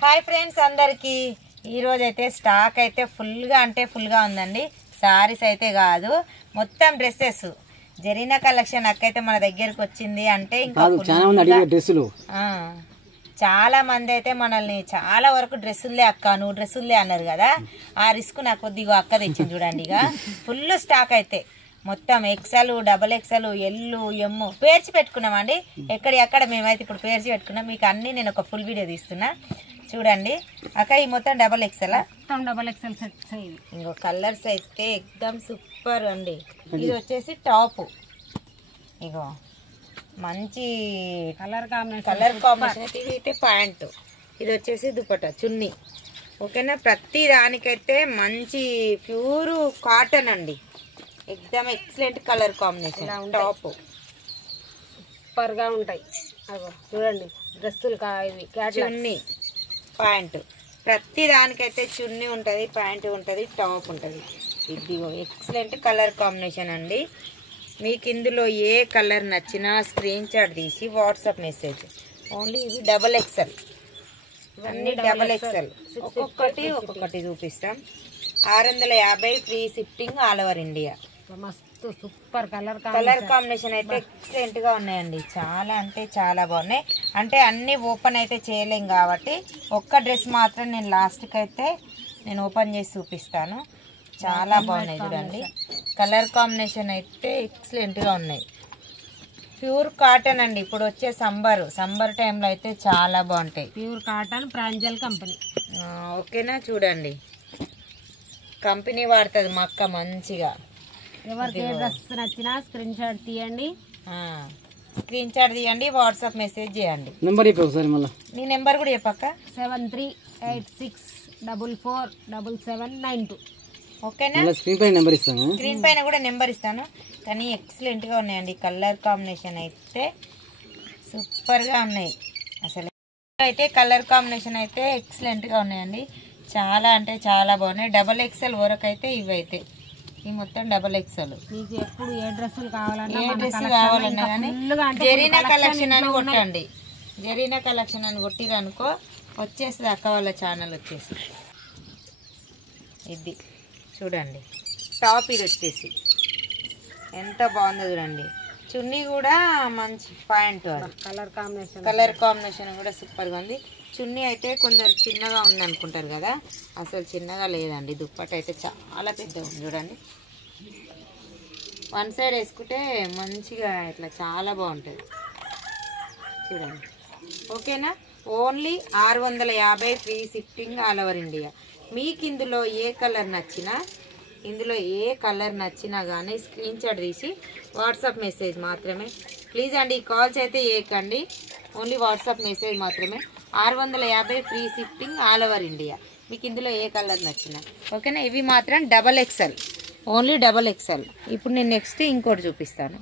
Hi friends అందరికి ఈ రోజు అయితే స్టాక్ అయితే ఫుల్ గా ఉందండి. సారీస్ అయితే కాదు, మొత్తం డ్రెస్సెస్. జరీనా కలెక్షన్ అక్కైతే మన దగ్గరికి వచ్చింది అంటే ఇంకా చాలా మంది అయితే మనల్ని చాలా వరకు డ్రెస్సులే అక్క, నువ్వు డ్రెస్సులే అన్నారు కదా. ఆ రిస్క్ నాకు కొద్దిగా అక్క తెచ్చింది చూడండి. ఇక ఫుల్ స్టాక్ అయితే మొత్తం ఎక్సెల్, డబల్ ఎక్సెల్, ఎల్లు, ఎమ్ము పేర్చి పెట్టుకున్నామండి. ఎక్కడ మేమైతే ఇప్పుడు పేర్చి పెట్టుకున్నాం. మీకు అన్ని నేను ఒక ఫుల్ వీడియో తీస్తున్నా చూడండి. అక్క ఈ మొత్తం డబల్ ఎక్సెల్ సెట్స్. ఇంకో కలర్స్ అయితే ఎక్దమ్ సూపర్ అండి. ఇది వచ్చేసి టాప్, ఇగో మంచి కలర్ కాంబినేషన్ అయితే. ఇది అయితే ప్యాంట్, ఇది వచ్చేసి దుపట్టా, చున్నీ. ఓకేనా, ప్రతి దానికైతే మంచి ప్యూర్ కాటన్ అండి. ఎక్దమ్ excellent colour combination. Top super గా ఉంటాయి. చూడండి డ్రెస్సులు, చున్నీ, ప్యాంట్. ప్రతి దానికైతే చున్నీ ఉంటుంది, ప్యాంట్ ఉంటుంది, టాప్ ఉంటుంది. ఇదిగో ఎక్సలెంట్ కలర్ కాంబినేషన్ అండి. మీకు ఇందులో ఏ కలర్ నచ్చినా స్క్రీన్ షాట్ తీసి వాట్సాప్ మెసేజ్. ఓన్లీ ఇది డబల్ ఎక్సెల్, అన్ని డబల్ ఎక్సెల్. ఒక్కొక్కటి చూపిస్తాం. 650 free shifting all over India. మస్తు సూపర్ కలర్ కాంబినేషన్ అయితే ఎక్సలెంట్ గా ఉన్నాయండి. చాలా అంటే చాలా బాగున్నాయి. అంటే అన్ని ఓపెన్ అయితే చేయలేం కాబట్టి ఒక్క డ్రెస్ మాత్రం నేను లాస్ట్కి అయితే నేను ఓపెన్ చేసి చూపిస్తాను. చాలా బాగున్నాయి చూడండి. కలర్ కాంబినేషన్ అయితే ఎక్సలెంట్ గా ఉన్నాయి. ప్యూర్ కాటన్ అండి. ఇప్పుడు వచ్చే సంబర్ టైంలో అయితే చాలా బాగుంటాయి. Pure cotton, Pranjal company. ఓకేనా, చూడండి కంపెనీ వాడుతుంది మా అక్క మంచిగా. ఎవరికి ఏ డ్రెస్ నచ్చినా స్క్రీన్ షాట్ తీయండి, వాట్సాప్ మెసేజ్ చేయండి. నీ నెంబర్ కూడా చెప్పక్క. 7386447792. ఓకేనా, స్క్రీన్ పైన కూడా నెంబర్ ఇస్తాను. కానీ ఎక్సలెంట్ గా ఉన్నాయండి. కలర్ కాంబినేషన్ అయితే సూపర్ గా ఉన్నాయి. అసలు అయితే కలర్ కాంబినేషన్ అయితే ఎక్సలెంట్ గా ఉన్నాయండి. చాలా అంటే చాలా బాగున్నాయి. డబల్ ఎక్సెల్ వరకు అయితే ఇవైతే ఈ మొత్తం డబల్ ఎక్సెల్. మీకు ఎప్పుడు ఏ డ్రెస్సులు కావాలన్నా, ఏ డ్రెస్ కావాలన్నా కానీ జరీనా కలెక్షన్ అని కొట్టండి. జరీనా కలెక్షన్ అని కొట్టిరనుకో వచ్చేస్తుంది అక్క వాళ్ళ ఛానల్ వచ్చేసి. ఇది చూడండి టాప్, ఇది వచ్చేసి ఎంత బాగుందో చూడండి. చున్నీ కూడా మంచి పాయింట్, కలర్ కాంబినేషన్ కూడా సూపర్గా ఉంది. చున్నీ అయితే కొందరు చిన్నగా ఉంది అనుకుంటారు కదా, అసలు చిన్నగా లేదండి. దుప్పట అయితే చాలా పెద్దగా ఉంది చూడండి. వన్ సైడ్ వేసుకుంటే మంచిగా ఇట్లా చాలా బాగుంటుంది చూడండి. ఓకేనా, only 650 free shifting all over India. మీకు ఇందులో ఏ కలర్ నచ్చినా కానీ స్క్రీన్ షాట్ తీసి వాట్సాప్ మెసేజ్ మాత్రమే. ప్లీజ్ అండి కాల్స్ అయితే చేయకండి, ఓన్లీ వాట్సాప్ మెసేజ్ మాత్రమే. 650 free shifting all over India. మీకు ఇందులో ఏ కలర్ నచ్చినా. ఓకేనా, ఇవి మాత్రం double excel, only double excel. ఇప్పుడు నేను నెక్స్ట్ ఇంకోటి చూపిస్తాను.